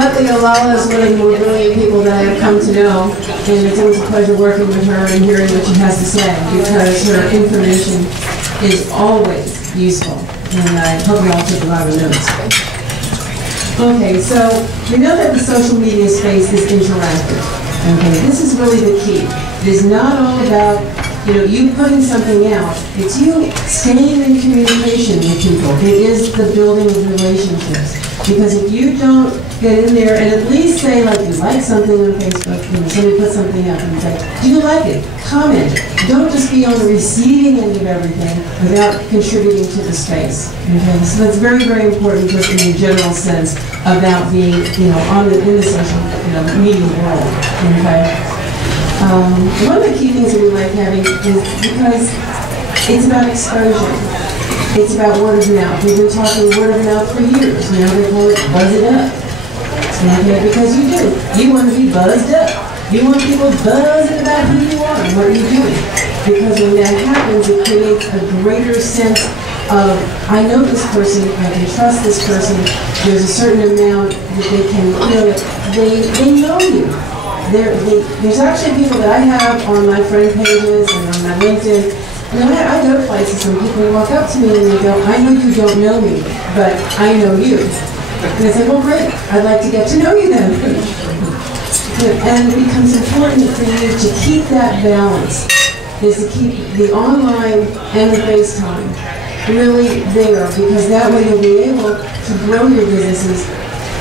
Luckily, Alala is one of the more brilliant people that I have come to know, and it's always a pleasure working with her and hearing what she has to say, because her information is always useful, and I hope you all took a lot of notes. Okay, so we know that the social media space is interactive. Okay, this is really the key. It is not all about you putting something out. It's you staying in communication with people. It is the building of relationships. Because if you don't get in there and at least say, like, you like something on Facebook, somebody put something up and say, do you like it? Comment. Don't just be on the receiving end of everything without contributing to the space. Okay? So that's very, very important just in the general sense about being, in the social media world. Okay? One of the key things that we like having is because it's about exposure. It's about word of mouth. We've been talking word of mouth for years. They call it buzz it up. Okay, because you do. You want to be buzzed up. You want people buzzing about who you are and what you're doing. Because when that happens, it creates a greater sense of, I know this person, I can trust this person. There's a certain amount that they can feel that they know you. There's actually people that I have on my friend pages and on my LinkedIn. I go to places and people walk up to me and they go, I know you don't know me, but I know you. And I say, well, great, I'd like to get to know you then. And it becomes important for you to keep that balance, is to keep the online and the FaceTime really there, because that way you'll be able to grow your businesses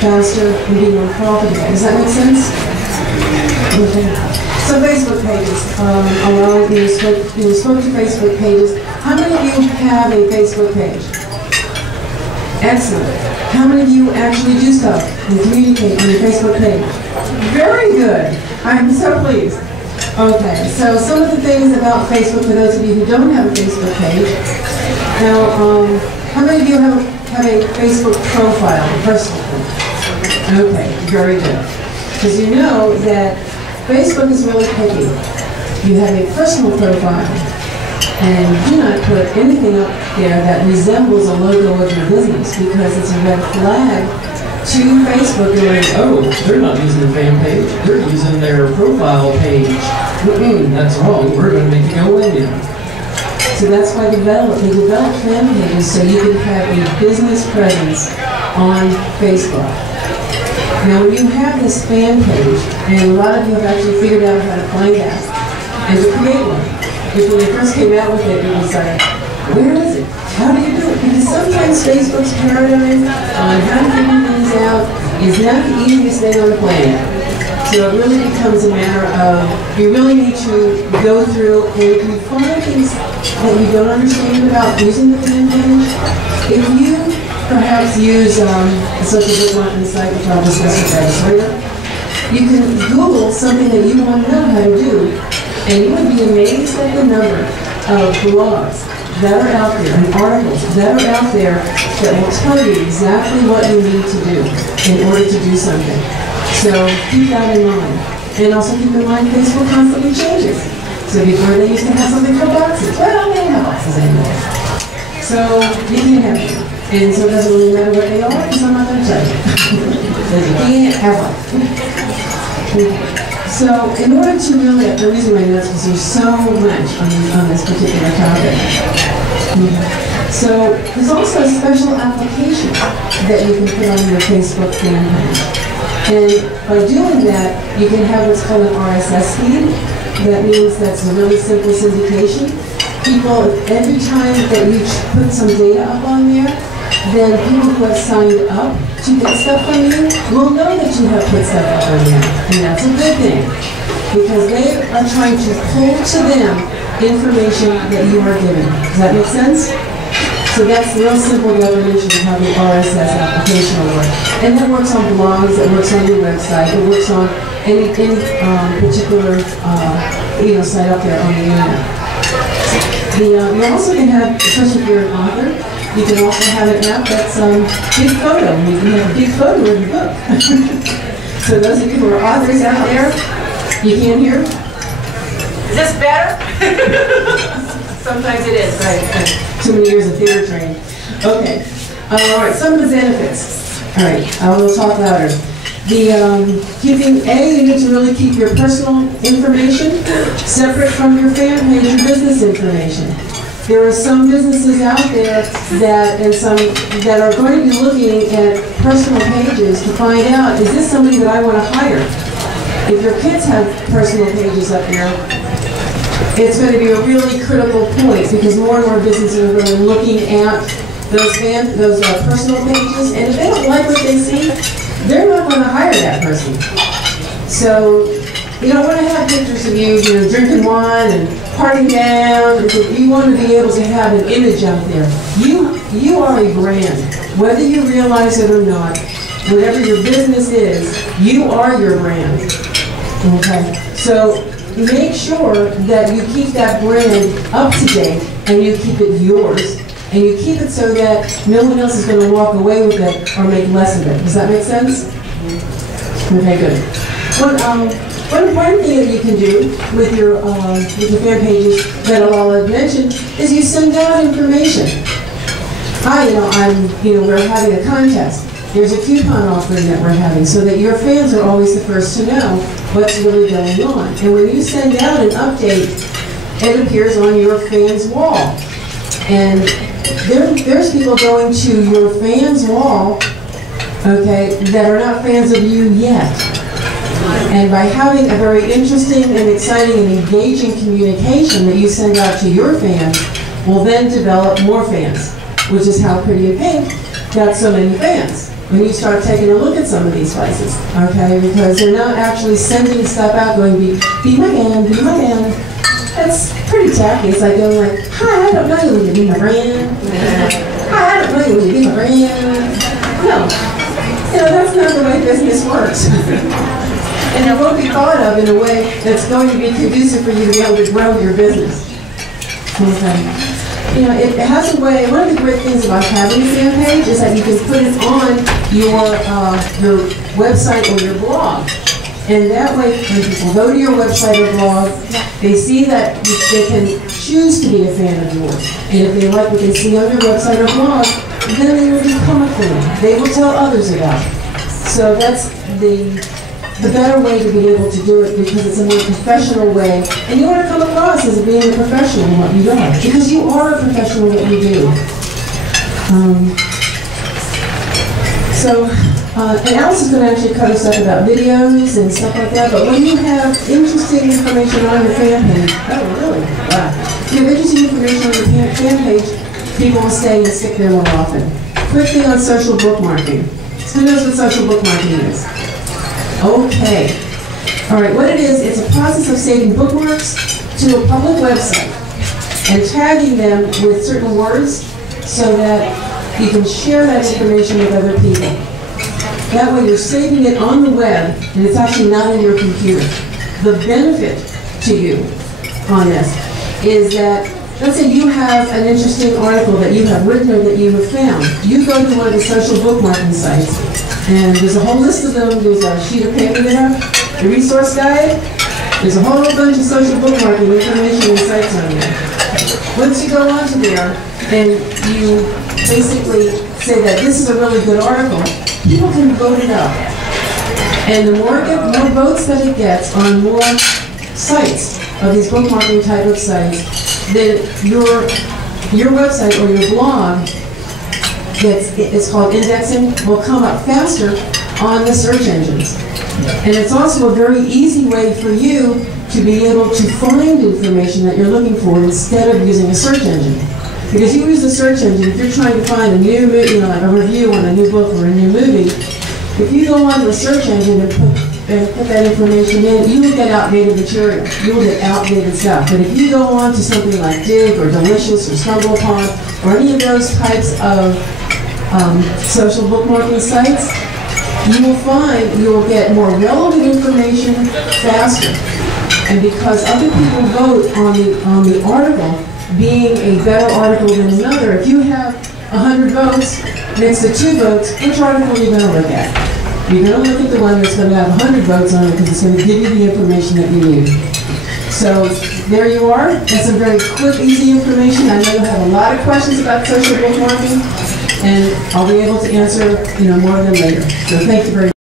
faster and be more profitable. Does that make sense? Okay. So Facebook pages, you spoke to Facebook pages. How many of you have a Facebook page? Excellent. How many of you actually do stuff and communicate on your Facebook page? Very good. I'm so pleased. Okay, so some of the things about Facebook for those of you who don't have a Facebook page. Now, how many of you have a Facebook profile, personal one? Okay, very good. Because you know that Facebook is really picky. You have a personal profile, and do not put anything up there that resembles a logo of your business, because it's a red flag to Facebook going, oh, they're not using the fan page, they're using their profile page. That's wrong, we're going to make you go away now. So that's why they develop fan pages, so you can have a business presence on Facebook. Now, when you have this fan page, and a lot of you have actually figured out how to find that and to create one. Because when they first came out with it, it was like, where is it? How do you do it? Because sometimes Facebook's paradigm on how to figure things out is not the easiest thing on the planet. So it really becomes a matter of, you really need to go through, and if you find things that you don't understand about using the fan page, if you perhaps use such a good one site, which I'll discuss with you later. You can Google something that you want to know how to do, and you would be amazed at the number of blogs that are out there and articles that are out there that will tell you exactly what you need to do in order to do something. So keep that in mind. And also keep in mind Facebook constantly changes. So before they used to have something called boxes. Well, they don't have boxes anymore. So you can have them. And so it doesn't really matter what they are, because I'm not going to tell you. Because you can't have one. So in order to really, the reason why I know is because there's so much on this particular topic. So there's also a special application that you can put on your Facebook fan page. And by doing that, you can have what's called an RSS feed. That means that's a really simple syndication. People, every time that you put some data up on there, then people who have signed up to get stuff from you will know that you have put stuff up on there. And that's a good thing, because they are trying to pull to them information that you are giving. Does that make sense? So that's the real simple definition of how the RSS application will work. And that works on blogs, it works on your website, it works on any particular site up there on the internet. You also can have, especially if you're an author, you can also have an app that's big photo. You can have a big photo of your book. So those of you who are authors out there, you can't hear? Is this better? Sometimes it is, right? Too many years of theater training. Okay. All right, some of the benefits. All right, I will talk louder. You need to really keep your personal information separate from your fan page and business information. There are some businesses out there that are going to be looking at personal pages to find out, is this somebody that I want to hire? If your kids have personal pages up there, it's going to be a really critical point, because more and more businesses are really looking at those personal pages, and if they don't like what they see, they're not going to hire that person. So you don't want to have pictures of you drinking wine and partying down. You want to be able to have an image out there. You are a brand, whether you realize it or not. Whatever your business is, you are your brand. Okay, so make sure that you keep that brand up to date, and you keep it yours, and you keep it so that no one else is going to walk away with it or make less of it. Does that make sense? Okay, good. One important thing that you can do with your fan pages that I'll mention is you send out information. We're having a contest. There's a coupon offering that we're having, so that your fans are always the first to know what's really going on. And when you send out an update, it appears on your fans' wall. And there's people going to your fans' wall, okay, that are not fans of you yet. And by having a very interesting and exciting and engaging communication that you send out to your fans, will then develop more fans, which is how Pretty in Pink got so many fans. When you start taking a look at some of these places, okay, because they're not actually sending stuff out going, be my fan, be my fan. That's pretty tacky. It's like going like, hi, I don't know you, will you be my brand? Hi, I don't know you, will you be my brand? No, that's not the way business works. And it won't be thought of in a way that's going to be conducive for you to be able to grow your business. Okay. It has a way. One of the great things about having a fan page is that you can put it on your website or your blog, and that way, when people go to your website or blog, they see that they can choose to be a fan of yours. And if they like what they see on your website or blog, then they will become a fan. They will tell others about it. So that's the better way to be able to do it, because it's a more professional way, and you want to come across as being a professional in what you do, because you are a professional in what you do. And Alice is going to actually cut us up about videos and stuff like that, but when you have interesting information on your fan page, oh really? Wow. If you have interesting information on your fan page, people will stay and stick there more often. Quick thing on social bookmarking. Who knows what social bookmarking is? Okay. All right, what it is, it's a process of saving bookmarks to a public website and tagging them with certain words so that you can share that information with other people. That way you're saving it on the web, and it's actually not in your computer. The benefit to you on this is that, let's say you have an interesting article that you have written or that you have found. You go to one of the social bookmarking sites, and there's a whole list of them. There's a sheet of paper there, the resource guide. There's a whole bunch of social bookmarking information and sites on there. Once you go onto there and you basically say that this is a really good article, people can vote it up. And the more votes that it gets on more sites of these bookmarking type of sites, then your website or your blog, it's called indexing, will come up faster on the search engines. And it's also a very easy way for you to be able to find information that you're looking for instead of using a search engine. Because you use a search engine, if you're trying to find a new movie, like a review on a new book or a new movie, if you go onto a search engine and put that information in, you will get outdated material. You will get outdated stuff. But if you go on to something like Dig or Delicious or Stumble Upon or any of those types of social bookmarking sites, you will find you will get more relevant information faster. And because other people vote on the article being a better article than another, if you have 100 votes next to 2 votes, which article are you going to look at? You're going to look at the one that's going to have 100 votes on it because it's going to give you the information that you need. So there you are. That's some very quick, easy information. I know you'll have a lot of questions about social bookmarking, and I'll be able to answer more of them later. So thank you very much.